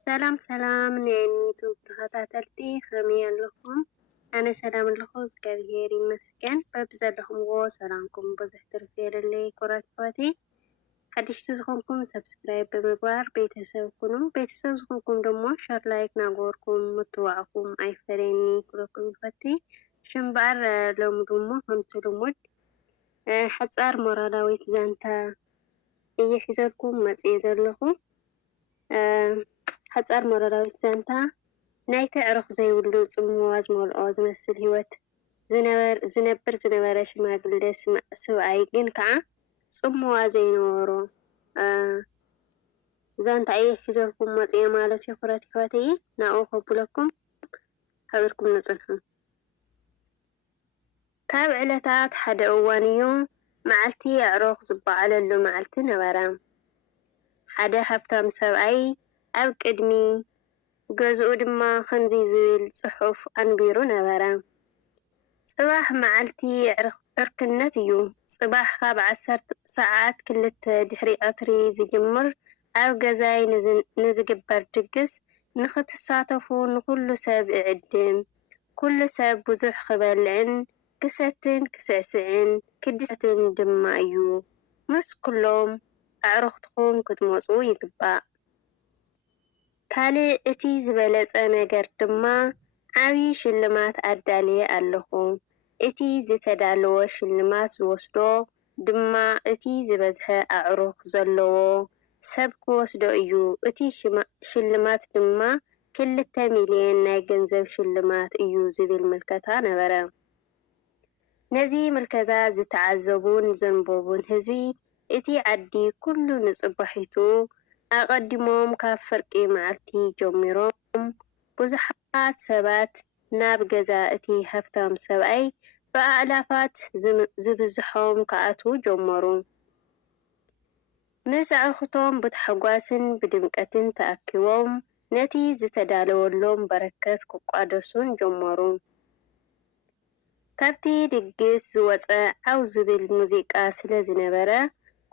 ሰላም ሰላም ንዕኒቱ ተኸታተልቲ ከመይ ኣለኹም? ኣነ ሰላም ኣለኹ እግዚኣብሔር ይመስገን። በብዘለኹምዎ ሰላምኩም ብዙሕ ትርፊ የለለይ ኩራት ሕዋቴ። ሓደሽቲ ዝኾንኩም ሰብስክራይብ ብምግባር ቤተሰብ ኩኑ። ቤተሰብ ዝኾንኩም ደሞ ሸር ላይክ ናገበርኩም ምትዋዕኩም ኣይፈለኒ ኩለኩም ይፈቲ። ሽምባር ሎሚ ድሞ ከምቲ ልሙድ ሓፃር ሞራላዊት ዛንታ እየ ሒዘልኩም መፅየ ዘለኹ። ሓፃር ሞራላዊት ዛንታ ናይ ተዕርኽ ዘይብሉ ጽምዋ ዝመልኦ ዝመስል ህይወት ዝነብር ዝነበረ ሽማግለ ሰብኣይ ግን ከዓ ጽምዋ ዘይነበሮ ዛንታ እየ ሒዘልኩም መፅየ ማለት እዩ። ኩራት ሕዋተይ ናብኡ ከብለኩም ሓቢርኩም ንጽንሑ። ካብ ዕለታት ሓደ እዋን እዩ መዓልቲ ኣዕሮኽ ዝበዓለሉ መዓልቲ ነበረ። ሓደ ሃብታም ሰብኣይ ኣብ ቅድሚ ገዝኡ ድማ ከምዚ ዝብል ጽሑፍ ኣንቢሩ ነበረ። ጽባሕ መዓልቲ ዕርክነት እዩ። ጽባሕ ካብ 10 ሰዓት 2 ድሕሪ ቀትሪ ዝጅምር ኣብ ገዛይ ንዝግበር ድግስ ንኽትሳተፉ ንኩሉ ሰብ ይዕድም። ኩሉ ሰብ ብዙሕ ክበልዕን ክሰትን ክስዕስዕን ክድሰትን ድማ እዩ። ምስ ኩሎም ኣዕሩኽትኩም ክትመፁ ይግባእ። ካልእ እቲ ዝበለጸ ነገር ድማ ዓብዪ ሽልማት ኣዳልየ ኣለኹ። እቲ ዝተዳለወ ሽልማት ዝወስዶ ድማ እቲ ዝበዝሐ ኣዕሩኽ ዘለዎ ሰብ ክወስዶ እዩ። እቲ ሽልማት ድማ 2 ሚልዮን ናይ ገንዘብ ሽልማት እዩ ዝብል ምልከታ ነበረ። ነዚ ምልከታ ዝተዓዘቡን ዘንበቡን ህዝቢ እቲ ዓዲ ኩሉ ንጽባሒቱ ኣቐዲሞም ካብ ፍርቂ መዓልቲ ጀሚሮም ብዙሓት ሰባት ናብ ገዛ እቲ ሃብታም ሰብኣይ ብኣእላፋት ዝብዝሖም ክኣትዉ ጀመሩ። ምስ ኣዕሩኽቶም ብታሕጓስን ብድምቀትን ተኣኪቦም ነቲ ዝተዳለወሎም በረከት ክቋደሱን ጀመሩ። ካብቲ ድግስ ዝወፀ ዓው ዝብል ሙዚቃ ስለ ዝነበረ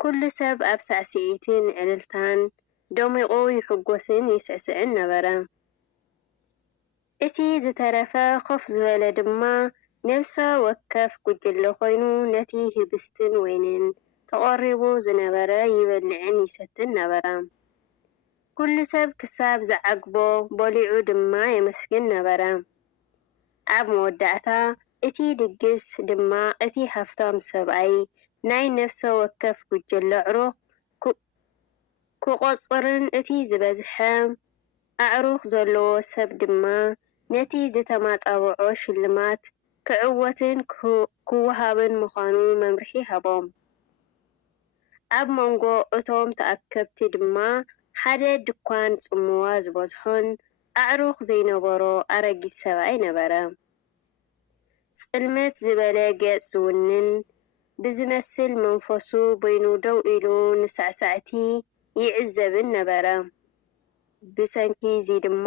ኩሉ ሰብ ኣብ ሳዕስዒትን ዕልልታን ደሚቑ ይሕጎስን ይስዕስዕን ነበረ። እቲ ዝተረፈ ኮፍ ዝበለ ድማ ነፍሰ ወከፍ ጉጅለ ኮይኑ ነቲ ህብስትን ወይንን ተቐሪቡ ዝነበረ ይበልዕን ይሰትን ነበረ። ኩሉ ሰብ ክሳብ ዝዓግቦ በሊዑ ድማ የመስግን ነበረ። ኣብ መወዳእታ እቲ ድግስ ድማ እቲ ሃብታም ሰብኣይ ናይ ነፍሰ ወከፍ ጉጅለ ኣዕሩኽ ክቖጽርን እቲ ዝበዝሐ ኣዕሩኽ ዘለዎ ሰብ ድማ ነቲ ዝተማጻብዖ ሽልማት ክዕወትን ክወሃብን ምዃኑ መምርሒ ሃቦም። ኣብ መንጎ እቶም ተኣከብቲ ድማ ሓደ ድኳን ጽምዋ ዝበዝሖን ኣዕሩኽ ዘይነበሮ ኣረጊት ሰብኣይ ነበረ። ጽልምት ዝበለ ገጽ ዝውንን ብዝመስል መንፈሱ በይኑ ደው ኢሉ ንሳዕሳዕቲ ይዕዘብን ነበረ። ብሰንኪ እዚ ድማ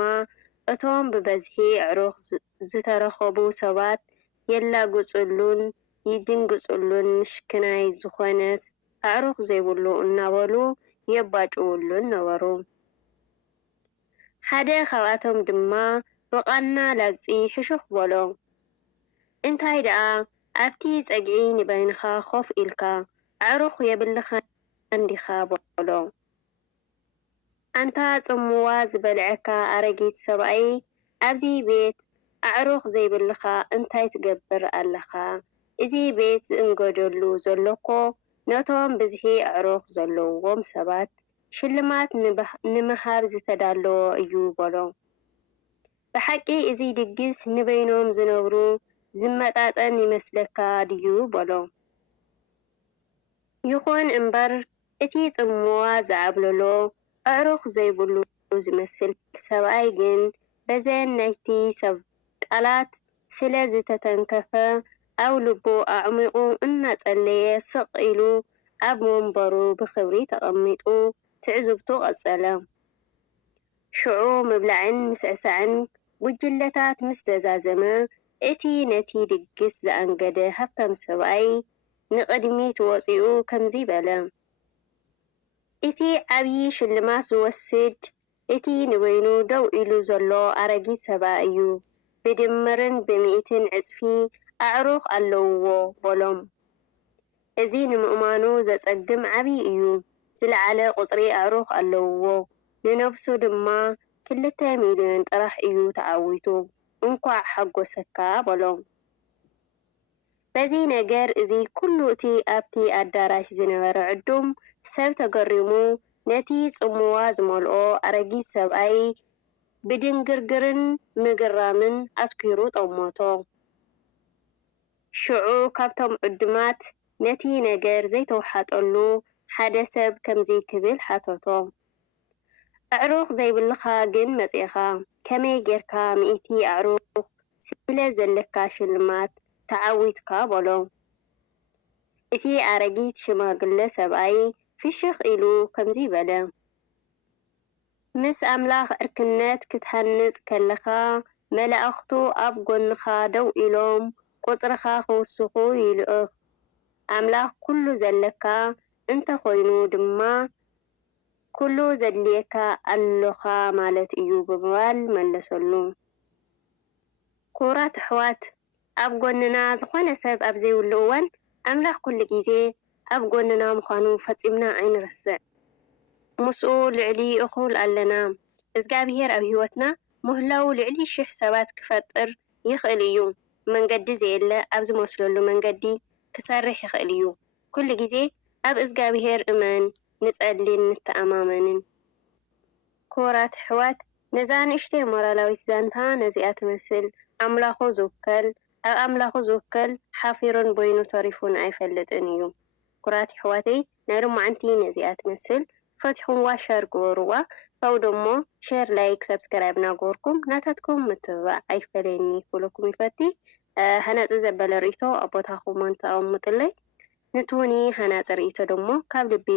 እቶም ብበዝሒ ኣዕሩኽ ዝተረኸቡ ሰባት የላግጹሉን ይድንግጹሉን ምሽክናይ ዝኾነ ኣዕሩኽ ዘይብሉ እናበሉ የባጭውሉን ነበሩ። ሓደ ካብኣቶም ድማ ብቓና ላግፂ ሕሹኽ በሎ፣ እንታይ ደኣ ኣብቲ ፀግዒ ንበይንኻ ኮፍ ኢልካ ኣዕሩኽ የብልኻን ዲኻ በሎ። ኣንታ ጽምዋ ዝበልዐካ ኣረጊት ሰብኣይ ኣብዚ ቤት ኣዕሩኽ ዘይብልኻ እንታይ ትገብር ኣለኻ? እዚ ቤት ዝእንገደሉ ዘለኮ ነቶም ብዝሒ ኣዕሩኽ ዘለዎም ሰባት ሽልማት ንምሃብ ዝተዳለወ እዩ በሎ። ብሓቂ እዚ ድግስ ንበይኖም ዝነብሩ ዝመጣጠን ይመስለካ ድዩ በሎ። ይኹን እምበር እቲ ጽምዋ ዝዓብለሎ ኣዕሩኽ ዘይብሉ ዝመስል ሰብኣይ ግን በዘን ናይቲ ሰብ ቃላት ስለ ዝተተንከፈ ኣብ ልቡ ኣዕሚቑ እናጸለየ ስቕ ኢሉ ኣብ መንበሩ ብኽብሪ ተቐሚጡ ትዕዝብቱ ቐጸለ። ሽዑ ምብላዕን ምስዕሳዕን ጉጅለታት ምስ ተዛዘመ እቲ ነቲ ድግስ ዝኣንገደ ሃብታም ሰብኣይ ንቕድሚት ወፂኡ ከምዚ በለ፣ እቲ ዓብዪ ሽልማት ዝወስድ እቲ ንበይኑ ደው ኢሉ ዘሎ ኣረጊት ሰብኣይ እዩ። ብድምርን ብ100 ዕጽፊ ኣዕሩኽ ኣለውዎ በሎም። እዚ ንምእማኑ ዘጸግም ዓቢ እዩ። ዝለዓለ ቁጽሪ ኣዕሩኽ ኣለውዎ፣ ንነፍሱ ድማ 2,000,000 ጥራሕ እዩ ተዓዊቱ። እንኳዕ ሓጐሰካ በሎም። በዚ ነገር እዚ ኩሉ እቲ ኣብቲ ኣዳራሽ ዝነበረ ዕዱም ሰብ ተገሪሙ ነቲ ጽምዋ ዝመልኦ ኣረጊት ሰብኣይ ብድንግርግርን ምግራምን ኣትኲሩ ጠመቶ። ሽዑ ካብቶም ዕዱማት ነቲ ነገር ዘይተዋሓጠሉ ሓደ ሰብ ከምዚ ክብል ሓተቶ፣ "ኣዕሩኽ ዘይብልኻ ግን መጺኻ ከመይ ጌርካ 100 ኣዕሩኽ ስለ ዘለካ ሽልማት ተዓዊትካ?" በሎ። እቲ ኣረጊት ሽማግለ ሰብኣይ ፍሽኽ ኢሉ ከምዚ በለ፣ "ምስ ኣምላኽ ዕርክነት ክትሃንጽ ከለኻ መላእኽቱ ኣብ ጎንኻ ደው ኢሎም ቁጽርኻ ክውስኹ ይልእኽ። ኣምላኽ ኩሉ ዘለካ እንተኾይኑ ድማ ኩሉ ዘድልየካ ኣለኻ ማለት እዩ" ብምባል መለሰሉ። ክቡራት ኣሕዋት፣ ኣብ ጎንና ዝኾነ ሰብ ኣብ ዘይብሉ እዋን ኣምላኽ ኩሉ ግዜ ኣብ ጎንና ምዃኑ ፈጺምና ኣይንርስዕ። ምስኡ ልዕሊ እኹል ኣለና። እግዚኣብሄር ኣብ ህይወትና ምህላው ልዕሊ 1000 ሰባት ክፈጥር ይኽእል እዩ። መንገዲ ዘየለ ኣብ ዝመስለሉ መንገዲ ክሰርሕ ይኽእል እዩ። ኩሉ ግዜ ኣብ እግዚኣብሄር እመን፣ ንጸሊን ንተኣማመንን። ክቡራት ኣሕዋት፣ ነዛ ንእሽተይ ሞራላዊት ዛንታ ነዚኣ ትመስል። ኣብ ኣምላኹ ዝውከል ሓፊሩን በይኑ ተሪፉን ኣይፈልጥን እዩ። ክቡራት ኣሕዋተይ፣ ናይ ሎማዓንቲ ነዚኣ ትመስል። ፈቲሕምዋ ሸር ግበሩዋ። ካብኡ ደሞ ሸር፣ ላይክ፣ ሰብስክራይብ እናገበርኩም ናታትኩም ምትብባዕ ኣይፈለየኒ ክብለኩም ይፈቲ። ሃናፂ ዘበለ ርእይቶ ኣቦታኹም ተቐምጡለይ። ንትውኒ ሃናፂ ርእይቶ ደሞ ካብ ልቢ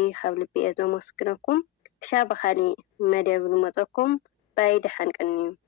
እየ ዘመስግነኩም። ክሻ ብኻሊእ መደብ ንመፀኩም ባይ ደሓን ቀኒ እዩ።